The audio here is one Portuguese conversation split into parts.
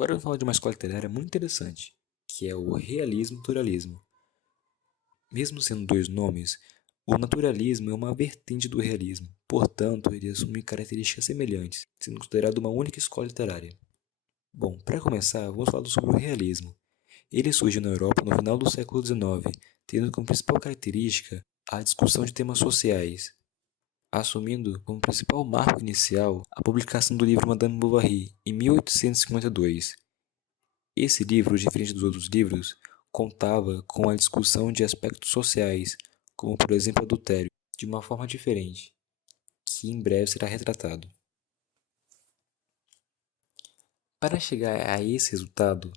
Agora eu vou falar de uma escola literária muito interessante, que é o realismo e naturalismo. Mesmo sendo dois nomes, o naturalismo é uma vertente do realismo, portanto, ele assume características semelhantes, sendo considerado uma única escola literária. Bom, para começar, vamos falar sobre o realismo. Ele surgiu na Europa no final do século XIX, tendo como principal característica a discussão de temas sociais, assumindo como principal marco inicial a publicação do livro Madame Bovary, em 1852. Esse livro, diferente dos outros livros, contava com a discussão de aspectos sociais, como por exemplo adultério, de uma forma diferente, que em breve será retratado. Para chegar a esse resultado,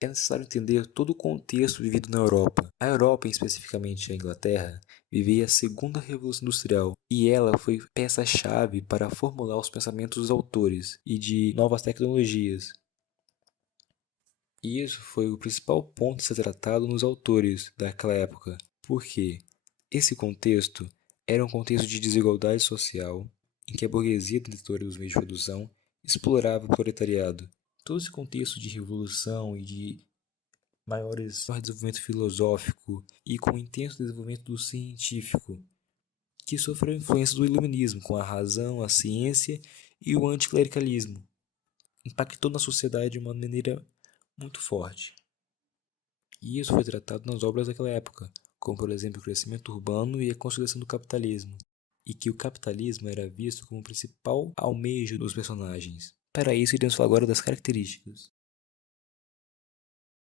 é necessário entender todo o contexto vivido na Europa. A Europa, especificamente a Inglaterra, vivia a Segunda Revolução Industrial e ela foi peça-chave para formular os pensamentos dos autores e de novas tecnologias. E isso foi o principal ponto a ser tratado nos autores daquela época, porque esse contexto era um contexto de desigualdade social, em que a burguesia detentora dos meios de produção explorava o proletariado. Todo esse contexto de revolução e de maior desenvolvimento filosófico e com intenso desenvolvimento do científico, que sofreu influência do iluminismo, com a razão, a ciência e o anticlericalismo, impactou na sociedade de uma maneira muito forte. E isso foi tratado nas obras daquela época, como por exemplo o crescimento urbano e a consolidação do capitalismo, e que o capitalismo era visto como o principal almejo dos personagens. Para isso, iremos falar agora das características.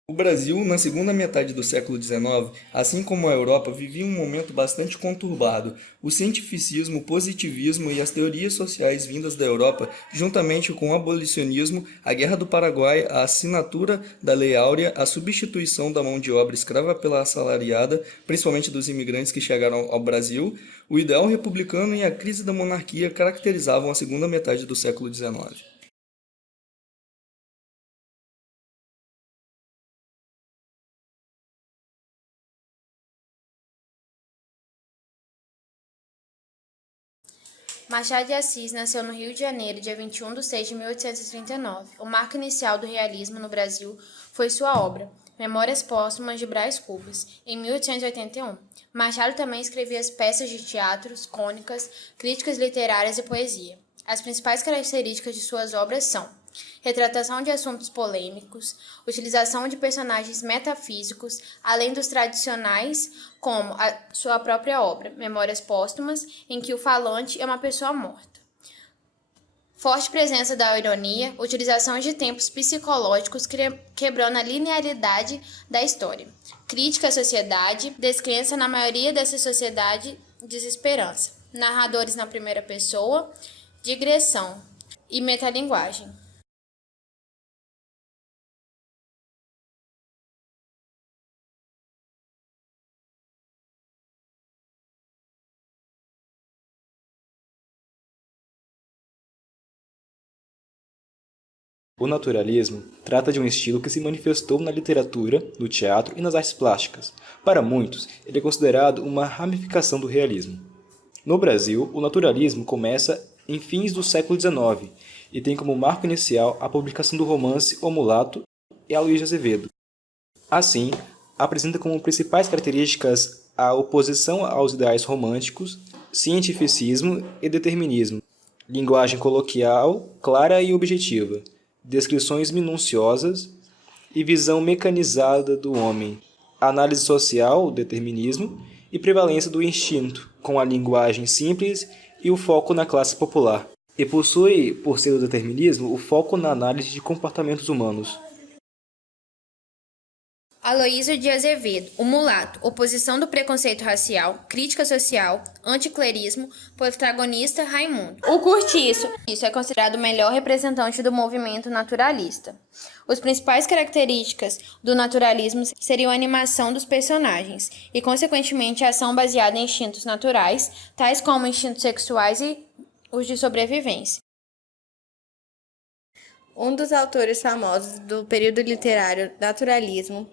O Brasil, na segunda metade do século XIX, assim como a Europa, vivia um momento bastante conturbado. O cientificismo, o positivismo e as teorias sociais vindas da Europa, juntamente com o abolicionismo, a Guerra do Paraguai, a assinatura da Lei Áurea, a substituição da mão de obra escrava pela assalariada, principalmente dos imigrantes que chegaram ao Brasil, o ideal republicano e a crise da monarquia caracterizavam a segunda metade do século XIX. Machado de Assis nasceu no Rio de Janeiro, dia 21 de 6 de 1839. O marco inicial do realismo no Brasil foi sua obra, Memórias Póstumas de Brás Cubas, em 1881. Machado também escrevia as peças de teatros, crônicas, críticas literárias e poesia. As principais características de suas obras são retratação de assuntos polêmicos, utilização de personagens metafísicos, além dos tradicionais, como a sua própria obra, Memórias Póstumas, em que o falante é uma pessoa morta. Forte presença da ironia, utilização de tempos psicológicos quebrando a linearidade da história. Crítica à sociedade, descrença na maioria dessa sociedade, desesperança. Narradores na primeira pessoa, digressão e metalinguagem. O naturalismo trata de um estilo que se manifestou na literatura, no teatro e nas artes plásticas. Para muitos, ele é considerado uma ramificação do realismo. No Brasil, o naturalismo começa em fins do século XIX e tem como marco inicial a publicação do romance O Mulato e Aloysio de Azevedo. Assim, apresenta como principais características a oposição aos ideais românticos, cientificismo e determinismo, linguagem coloquial, clara e objetiva, descrições minuciosas e visão mecanizada do homem, análise social, determinismo e prevalência do instinto, com a linguagem simples e o foco na classe popular. E possui, por ser o determinismo, o foco na análise de comportamentos humanos. Aloysio de Azevedo, o mulato, oposição do preconceito racial, crítica social, anticlerismo, protagonista Raimundo. O Curtiço, isso é considerado o melhor representante do movimento naturalista. As principais características do naturalismo seriam a animação dos personagens e, consequentemente, a ação baseada em instintos naturais, tais como instintos sexuais e os de sobrevivência. Um dos autores famosos do período literário naturalismo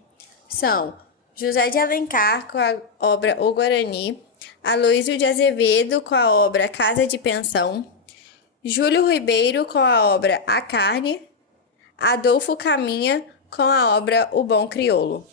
são José de Alencar com a obra O Guarani, Aloysio de Azevedo com a obra Casa de Pensão, Júlio Ribeiro com a obra A Carne, Adolfo Caminha com a obra O Bom Crioulo.